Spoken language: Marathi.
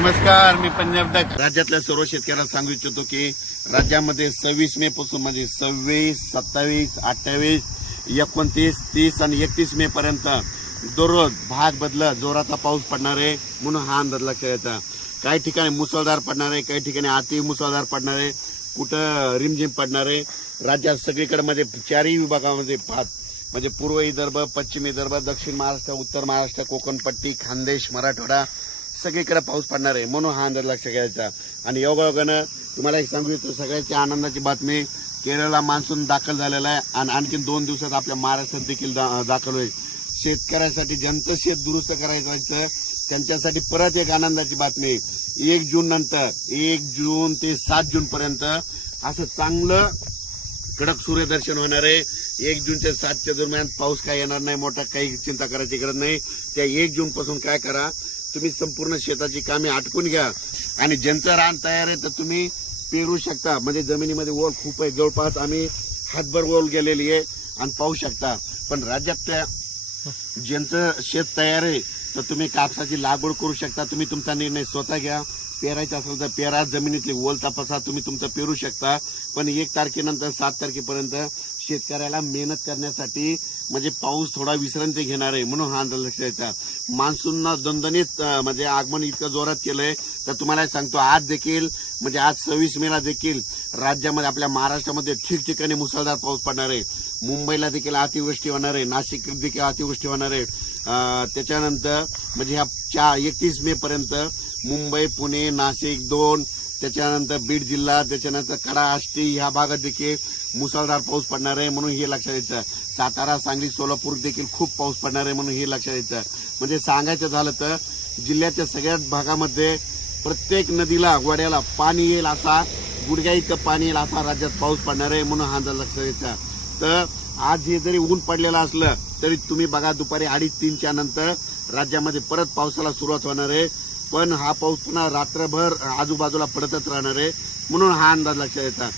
नमस्कार, मी पंजाब तक राज्यातल्या सर्व शेतकऱ्यांना सांगू इच्छितो की राज्यामध्ये 26 मे पासून म्हणजे 26, 27, 28, 29, 30 आणि 31 मे पर्यंत दररोज भाग बदलत जोराचा पाऊस पडणार आहे म्हणून हा अंदाज लक्षात येतो। काही ठिकाणी मुसळधार पडणार आहे, काही ठिकाणी अति मुसळधार पडणार आहे, कुठं रिमझिम पडणार आहे। राज्यात सगळीकडे म्हणजे चारही विभागामध्ये म्हणजे पूर्व विदर्भ, पश्चिम विदर्भ, दक्षिण महाराष्ट्र, उत्तर महाराष्ट्र, कोकण पट्टी, खानदेश, मराठवाडा सगळीकडे पाऊस पडणार आहे म्हणून हा अंदाज लक्षात घ्यायचा। आणि योगायोगानं तुम्हाला एक सांगू इच्छितो, सगळ्याची आनंदाची बातमी, केरळला मान्सून दाखल झालेला आहे आणि आणखीन 2 दिवसात आपल्या महाराष्ट्रात देखील दाखल होईल। शेतकऱ्यांसाठी ज्यांचं शेत दुरुस्त करायचं त्यांच्यासाठी परत एक आनंदाची बातमी, 1 जून नंतर 1 जून ते 7 जून पर्यंत असं चांगलं कडक सूर्यदर्शन होणार आहे। 1 जून ते 7 दरम्यान पाऊस काय येणार नाही, मोठा काही चिंता करायची गरज नाही। त्या 1 जून पासून काय करा, तुम्ही संपूर्ण शेताची कामे आटपून घ्या आणि ज्यांचं रान तयार आहे तर तुम्ही पेरू शकता। म्हणजे जमिनीमध्ये ओल खूप आहे, जवळपास आम्ही हातभर ओल गेलेली आहे आणि पाहू शकता। पण राज्यातल्या ज्यांचं शेत तयार आहे तर तुम्ही कापसाची लागवड करू शकता। तुम्ही तुमचा निर्णय स्वतः घ्या, पेरायचं असेल तर पेरा, जमिनीतली ओल तपासा, तुम्ही तुमचं पेरू शकता। पण 1 तारखेनंतर 7 तारखेपर्यंत शेतकऱ्याला मेहनत करण्यासाठी म्हणजे पाऊस थोडा विश्रांती घेणार आहे म्हणून हा अंदाज लक्षात येतो। मान्सूननं दणदणीत म्हणजे आगमन इतकं जोरात केलंय तर तुम्हाला सांगतो, आज देखील म्हणजे आज 26 मेला देखील राज्यामध्ये आपल्या महाराष्ट्रामध्ये ठिकठिकाणी मुसळधार पाऊस पडणार आहे। मुंबईला देखील अतिवृष्टी होणार आहे, नाशिक देखील अतिवृष्टी होणार आहे। त्याच्यानंतर म्हणजे ह्या 31 मे पर्यंत मुंबई, पुणे, नाशिक 2, त्याच्यानंतर बीड जिल्हा, त्याच्यानंतर कडा, आष्टी ह्या भागात देखील मुसळधार पाऊस पडणार आहे म्हणून हे लक्षात येतं। सातारा, सांगली, सोलापूर देखील खूप पाऊस पडणार आहे म्हणून हे लक्षात येतं। म्हणजे सांगायचं झालं तर जिल्ह्याच्या सगळ्याच भागामध्ये प्रत्येक नदीला, वड्याला पाणी येईल असा, गुडघ्या इतकं पाणी येईल असा राज्यात पाऊस पडणार आहे म्हणून हा अंदाज लक्षात येतं। तर आज हे जरी ऊन पडलेलं असलं तरी तुम्ही बघा, दुपारी 2:30-3च्या नंतर राज्यामध्ये परत पावसाला सुरुवात होणार आहे। पण हा पाऊस पुन्हा रात्रभर आजूबाजूला पडतच राहणार आहे म्हणून हा अंदाज लक्षात येतो।